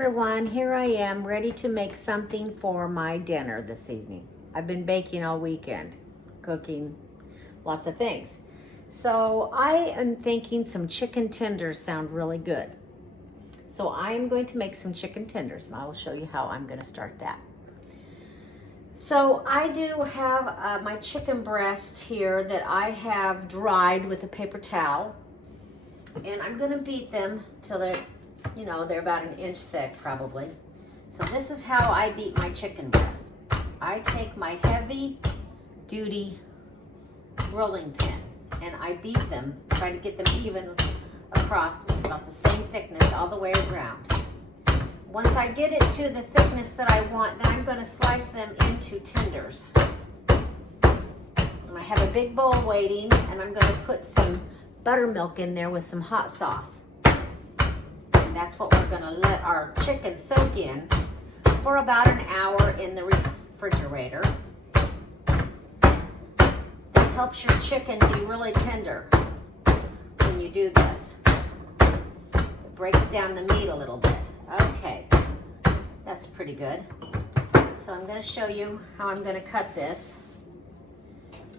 everyone, here I am ready to make something for my dinner this evening. I've been baking all weekend, cooking lots of things. So I am thinking some chicken tenders sound really good. So I'm going to make some chicken tenders and I will show you how I'm going to start that. So I do have my chicken breast here that I have dried with a paper towel, and I'm going to beat them till they're they're about an inch thick probably. So this is how I beat my chicken breast. I take my heavy duty rolling pin and I beat them, try to get them even across about the same thickness all the way around. Once I get it to the thickness that I want, then I'm going to slice them into tenders. And I have a big bowl waiting, and I'm going to put some buttermilk in there with some hot sauce. And that's what we're going to let our chicken soak in for about an hour in the refrigerator. This helps your chicken be really tender when you do this. It breaks down the meat a little bit. Okay, that's pretty good. So I'm going to show you how I'm going to cut this.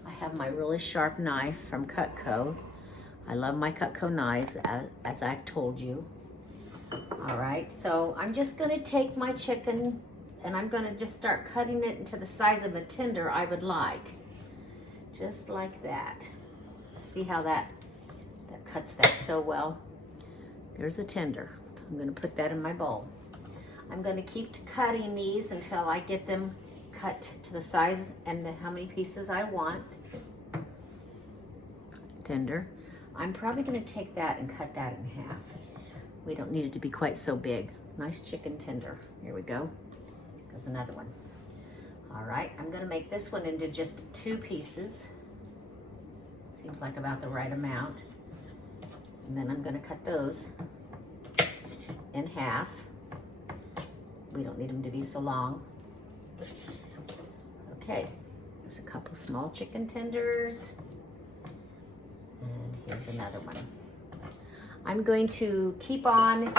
I have my really sharp knife from Cutco. I love my Cutco knives, as I've told you. All right, so I'm just going to take my chicken and I'm going to just start cutting it into the size of a tender I would like. Just like that. See how that cuts that so well? There's a tender. I'm going to put that in my bowl. I'm going to keep cutting these until I get them cut to the size and how many pieces I want. Tender. I'm probably going to take that and cut that in half. We don't need it to be quite so big. Nice chicken tender. Here we go. There's another one. All right, I'm going to make this one into just 2 pieces. Seems like about the right amount. And then I'm going to cut those in half. We don't need them to be so long. Okay, there's a couple small chicken tenders. And here's another one. I'm going to keep on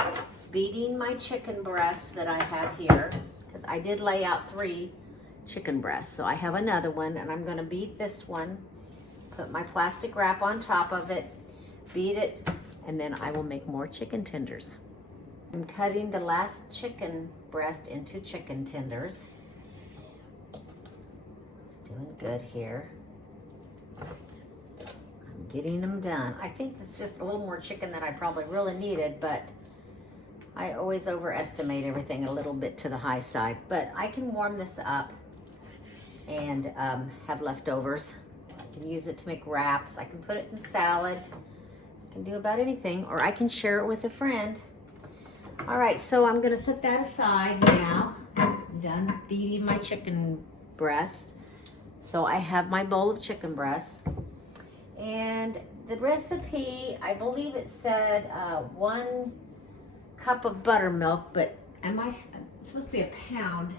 beating my chicken breast that I have here, because I did lay out 3 chicken breasts. So I have another one, and I'm going to beat this one, put my plastic wrap on top of it, beat it, and then I will make more chicken tenders. I'm cutting the last chicken breast into chicken tenders. It's doing good here. I'm getting them done. I think it's just a little more chicken than I probably really needed, but I always overestimate everything a little bit to the high side. But I can warm this up and have leftovers. I can use it to make wraps. I can put it in salad. I can do about anything, or I can share it with a friend. All right, so I'm gonna set that aside now. I'm done beating my chicken breast. So I have my bowl of chicken breast. And the recipe, I believe it said 1 cup of buttermilk, but it's supposed to be a pound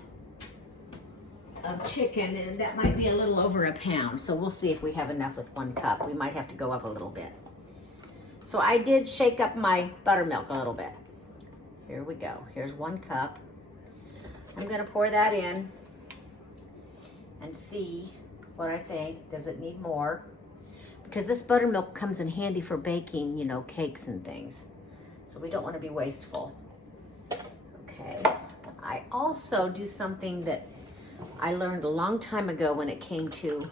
of chicken, and that might be a little over a pound. So we'll see if we have enough with 1 cup. We might have to go up a little bit. So I did shake up my buttermilk a little bit. Here we go. Here's 1 cup. I'm going to pour that in and see what I think. Does it need more? Because this buttermilk comes in handy for baking, cakes and things. So we don't want to be wasteful. Okay. I also do something that I learned a long time ago when it came to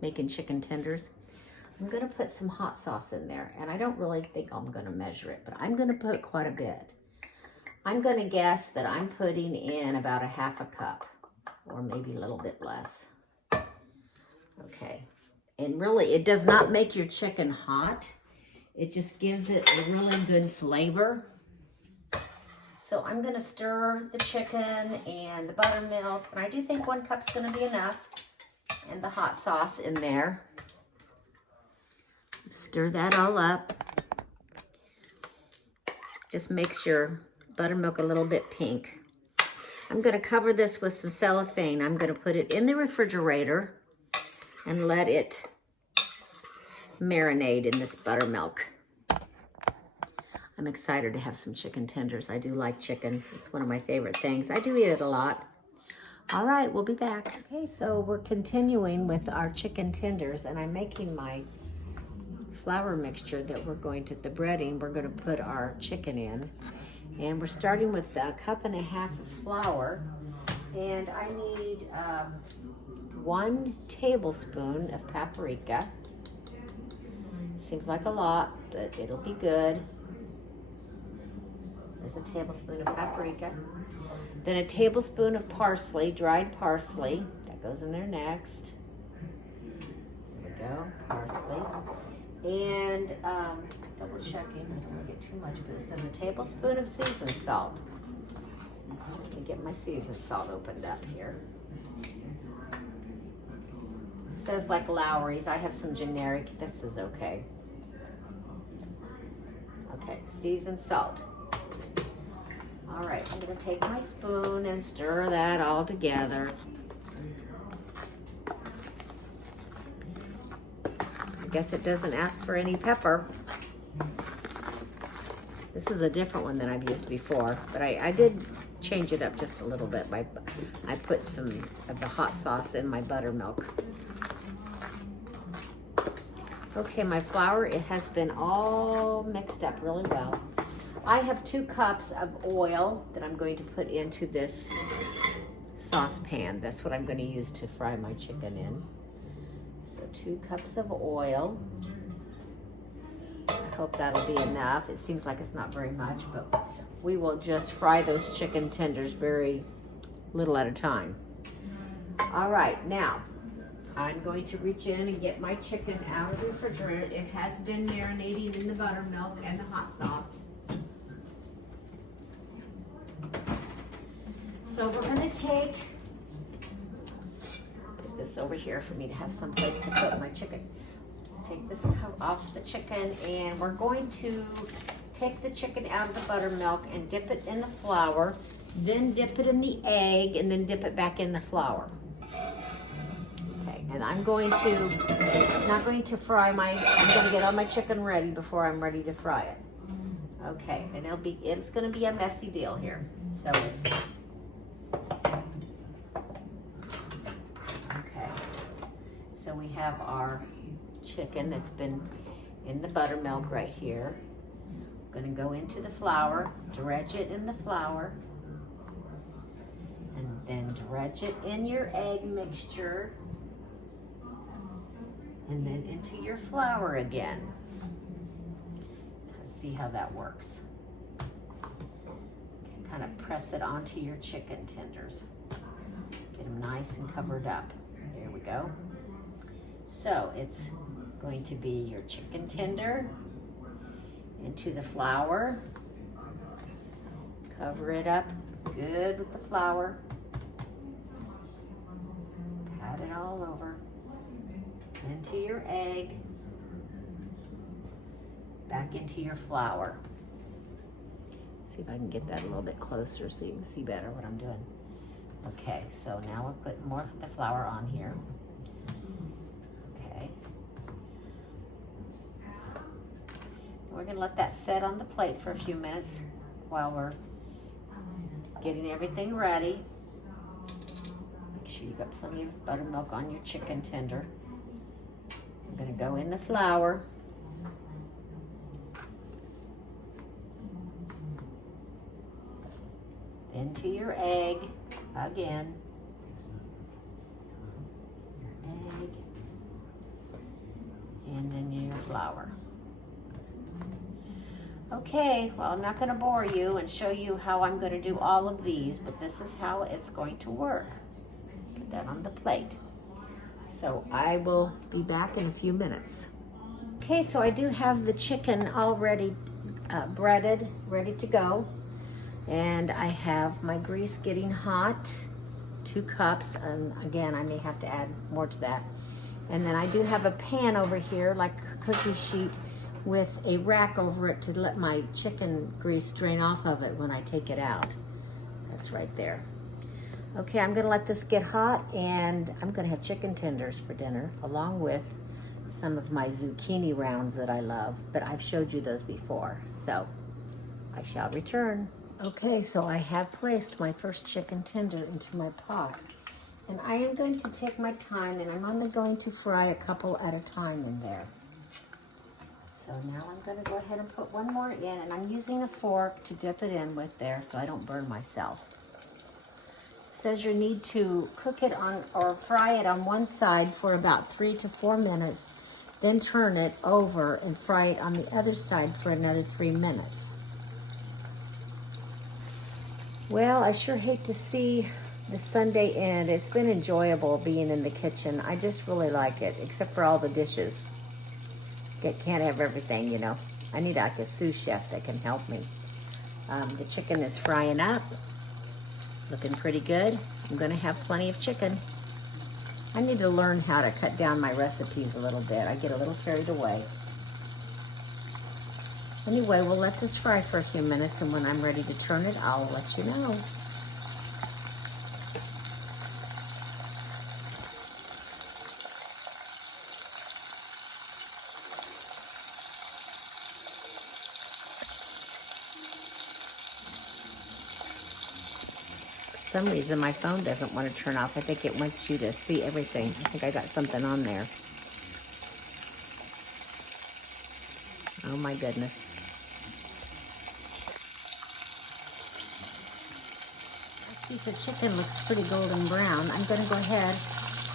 making chicken tenders. I'm going to put some hot sauce in there, and I don't really think I'm going to measure it, but I'm going to put quite a bit. I'm going to guess that I'm putting in about 1/2 cup, or maybe a little bit less. Okay. And really, it does not make your chicken hot. It just gives it a really good flavor. So I'm going to stir the chicken and the buttermilk, and I do think 1 cup's going to be enough, and the hot sauce in there. Stir that all up. Just makes your buttermilk a little bit pink. I'm going to cover this with some cellophane. I'm going to put it in the refrigerator and let it marinate in this buttermilk. I'm excited to have some chicken tenders. I do like chicken. It's one of my favorite things. I do eat it a lot. All right, we'll be back. Okay, so we're continuing with our chicken tenders, and I'm making my flour mixture that we're going to, the breading, we're going to put our chicken in. And we're starting with 1.5 cups of flour, and I need 1 tablespoon of paprika. Seems like a lot, but it'll be good. There's a tablespoon of paprika. Then a tablespoon of parsley, dried parsley. That goes in there next. There we go, parsley. And double checking, I don't want to get too much, but it says a tablespoon of seasoned salt. So let me get my seasoned salt opened up here. It says like Lowry's. I have some generic. This is okay. Okay, seasoned salt. All right, I'm going to take my spoon and stir that all together. I guess it doesn't ask for any pepper. This is a different one than I've used before, but I did change it up just a little bit. I put some of the hot sauce in my buttermilk. Okay, my flour, it has been all mixed up really well. I have 2 cups of oil that I'm going to put into this saucepan. That's what I'm going to use to fry my chicken in. So 2 cups of oil. I hope that'll be enough. It seems like it's not very much, but we will just fry those chicken tenders very little at a time. All right, now I'm going to reach in and get my chicken out of the refrigerator. It has been marinating in the buttermilk and the hot sauce. So we're going to take this over here for me to have some place to put my chicken. Take this off the chicken, and we're going to take the chicken out of the buttermilk and dip it in the flour, then dip it in the egg, and then dip it back in the flour. Okay, and I'm not going to fry I'm going to get all my chicken ready before I'm ready to fry it. Okay, and it's going to be a messy deal here. So it's, okay, so we have our chicken that's been in the buttermilk right here. I'm going to go into the flour, dredge it in the flour, and then dredge it in your egg mixture, and then into your flour again. Let's see how that works. Okay, kind of press it onto your chicken tenders. Get them nice and covered up. There we go. So it's going to be your chicken tender into the flour. Cover it up good with the flour. Pat it all over. Into your egg. Back into your flour. See if I can get that a little bit closer so you can see better what I'm doing. Okay, so now we'll put more of the flour on here. Okay. We're going to let that set on the plate for a few minutes while we're getting everything ready. Make sure you got plenty of buttermilk on your chicken tender. I'm going to go in the flour. Into your egg again. Your egg. And then your flour. Okay, well, I'm not going to bore you and show you how I'm going to do all of these, but this is how it's going to work. Put that on the plate. So I will be back in a few minutes. Okay, so I do have the chicken already breaded, ready to go. And I have my grease getting hot, 2 cups, and again, I may have to add more to that. And then I do have a pan over here, like a cookie sheet, with a rack over it to let my chicken grease drain off of it when I take it out. That's right there. Okay, I'm gonna let this get hot, and I'm gonna have chicken tenders for dinner, along with some of my zucchini rounds that I love, but I've showed you those before. So I shall return. Okay, so I have placed my first chicken tender into my pot. And I am going to take my time, and I'm only going to fry a couple at a time in there. So now I'm going to go ahead and put one more in, and I'm using a fork to dip it in with there so I don't burn myself. It says you need to cook it on or fry it on one side for about 3 to 4 minutes, then turn it over and fry it on the other side for another 3 minutes. Well, I sure hate to see the Sunday end. It's been enjoyable being in the kitchen. I just really like it, except for all the dishes. Can't have everything, you know. I need like a sous chef that can help me. The chicken is frying up. Looking pretty good. I'm going to have plenty of chicken. I need to learn how to cut down my recipes a little bit. I get a little carried away. Anyway, we'll let this fry for a few minutes, and when I'm ready to turn it, I'll let you know. For some reason, my phone doesn't want to turn off. I think it wants you to see everything. I think I got something on there. Oh my goodness. That piece of chicken looks pretty golden brown. I'm going to go ahead,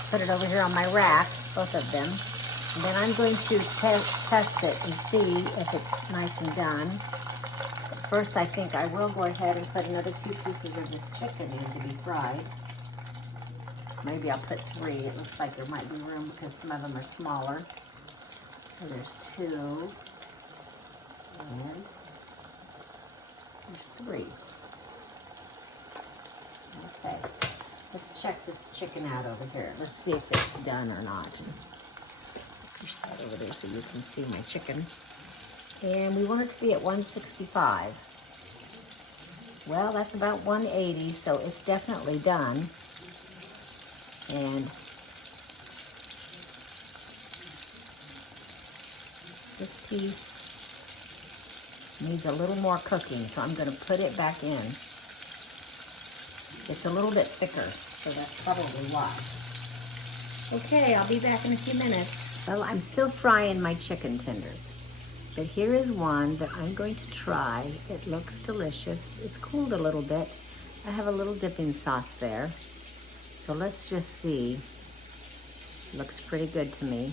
put it over here on my rack, both of them. And then I'm going to test it and see if it's nice and done. First, I think I will go ahead and put another 2 pieces of this chicken in to be fried. Maybe I'll put 3. It looks like there might be room because some of them are smaller. So there's 2. And there's 3. Okay. Let's check this chicken out over here. Let's see if it's done or not. Push that over there so you can see my chicken. And we want it to be at 165. Well, that's about 180, so it's definitely done. And this piece needs a little more cooking, so I'm going to put it back in. It's a little bit thicker, so that's probably why. Okay, I'll be back in a few minutes. Well, I'm still frying my chicken tenders. But here is one that I'm going to try. It looks delicious. It's cooled a little bit. I have a little dipping sauce there. So let's just see. Looks pretty good to me.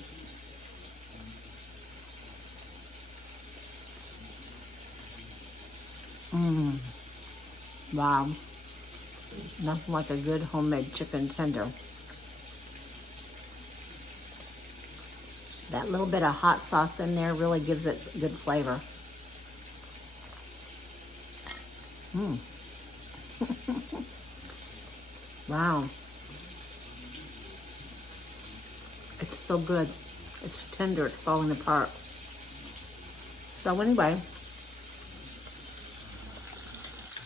Wow. Nothing like a good homemade chicken tender. That little bit of hot sauce in there really gives it good flavor. Wow. It's so good. It's tender, it's falling apart. So anyway,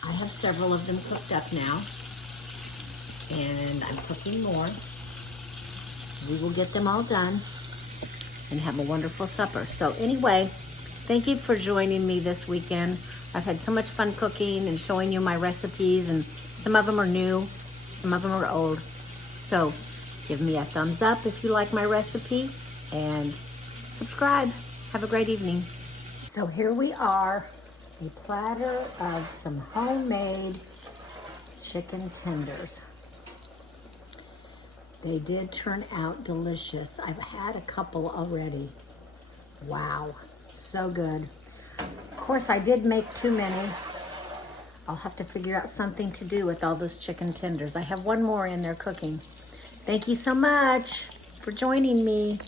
I have several of them cooked up now. And I'm cooking more. We will get them all done and have a wonderful supper. So anyway, thank you for joining me this weekend. I've had so much fun cooking and showing you my recipes, and some of them are new, some of them are old. So give me a thumbs up if you like my recipe, and subscribe. Have a great evening. So here we are, a platter of some homemade chicken tenders. They did turn out delicious. I've had a couple already. Wow, so good. Of course, I did make too many. I'll have to figure out something to do with all those chicken tenders. I have one more in there cooking. Thank you so much for joining me.